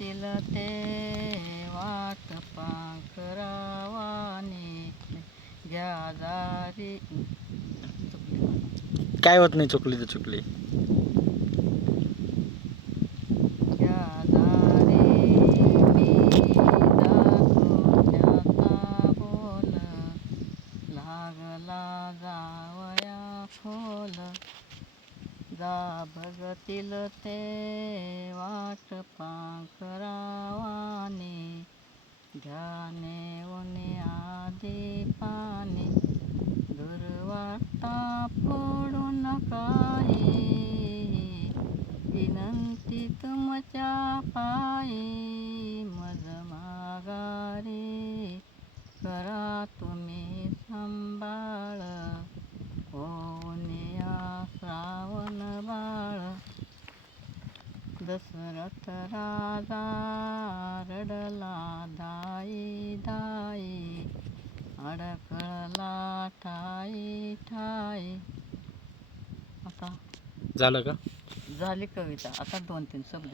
ढगातील ते वाट पांखरावाने घ्या दारी. काय होत नाही, चुकली तर चुकली. घ्या दारी मी दाखवण्याचा बोल लागला जावया खोल. जा बघतील ते वाट पांखरावाने ध्याने उने आधी पाणी. दुर्वाटा फोडू नकाही विनंती तुमच्या पायी. मज माघारी करा तुम्ही सांभाळ होऊन या श्रावण बाळ. दशरथ राजा रडला धाई धाई अडकळला ठाई ठाई. आता झालं का? झाली कविता. आता 2-3 शब्द